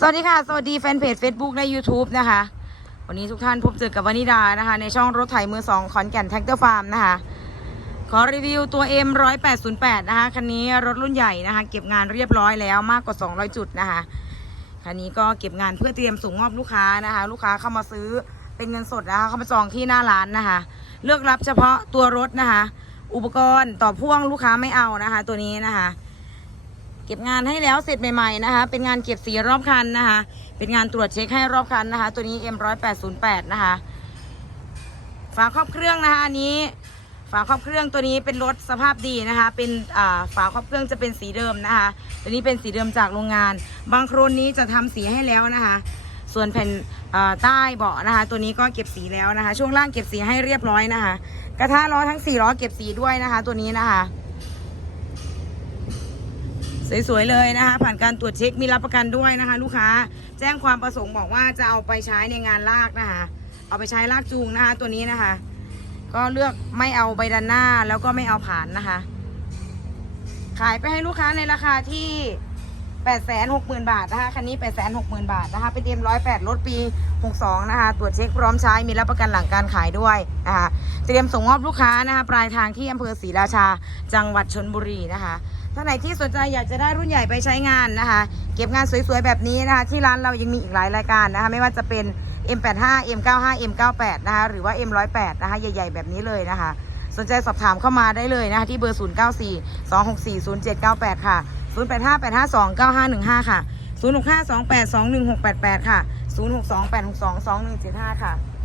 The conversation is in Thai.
สวัสดีค่ะ สวัสดีแฟนเพจ Facebook และ YouTube นะคะ วันนี้ทุกท่านพบเจอกับวานิดานะคะ ในช่องรถไถมือสองขอนแก่นแท็กเตอร์ฟาร์มนะคะ ขอรีวิวตัว M 1808นะคะ คันนี้รถรุ่นใหญ่นะคะ เก็บงานเรียบร้อยแล้วมากกว่า 200 จุดนะคะ คันนี้ก็เก็บงานเพื่อเตรียมส่งมอบลูกค้านะคะ ลูกค้าเข้ามาซื้อเป็นเงินสดนะคะ เข้ามาจองที่หน้าร้านนะคะ เลือกรับเฉพาะตัวรถนะคะ อุปกรณ์ต่อพ่วงลูกค้าไม่เอานะคะ ตัวนี้นะคะ เก็บงานให้แล้วเสร็จใหม่ๆนะคะ เป็นงานเก็บสีรอบคันนะคะ เป็นงานตรวจเช็คให้รอบคันนะคะ ตัวนี้ M 1 8 0 8 นะคะฝาครอบเครื่องนะคะอันนี้ ฝาครอบเครื่องตัวนี้เป็นรถสภาพดีนะคะ เป็นฝาครอบเครื่องจะเป็นสีเดิมนะคะ ตัวนี้เป็นสีเดิมจากโรงงาน บางโครนนี้จะทำสีให้แล้วนะคะ ส่วนแผ่นใต้เบาะนะคะ ตัวนี้ก็เก็บสีแล้วนะคะ ช่วงล่างเก็บสีให้เรียบร้อยนะคะ กระทะล้อทั้งสี่ล้อเก็บสีด้วยนะคะ ตัวนี้นะคะ สวยๆเลยนะคะ ผ่านการตรวจเช็คมีรับประกันด้วยนะคะ ลูกค้าแจ้งความประสงค์บอกว่าจะเอาไปใช้ในงานลากนะคะ เอาไปใช้ลากจูงนะคะ ตัวนี้นะคะ ก็เลือกไม่เอาใบดันหน้าแล้วก็ไม่เอาผ่านนะคะ ขายไปให้ลูกค้าในราคาที่860,000 บาทนะคะ คันนี้ 860,000 บาทนะคะ เป็นเอ็มร้อยแปดรถปี 62 นะคะ ตรวจเช็คพร้อมใช้ มีรับประกันหลังการขายด้วยนะคะ เตรียมส่งมอบลูกค้านะคะ ปลายทางที่อำเภอศรีราชา จังหวัดชนบุรีนะคะ ท่านไหนที่สนใจอยากจะได้รุ่นใหญ่ไปใช้งานนะคะ เก็บงานสวยๆแบบนี้นะคะ ที่ร้านเรายังมีอีกหลายรายการนะคะ ไม่ว่าจะเป็น M85 M95 M98 นะคะ หรือว่า M108 นะคะ ใหญ่ ๆ แบบนี้เลยนะคะ สนใจสอบถามเข้ามาได้เลยนะคะ ที่เบอร์ 094 264 0798 ค่ะ 085 852 9515 ค่ะ 065 28 21688 ค่ะ 062 862 2175 ค่ะ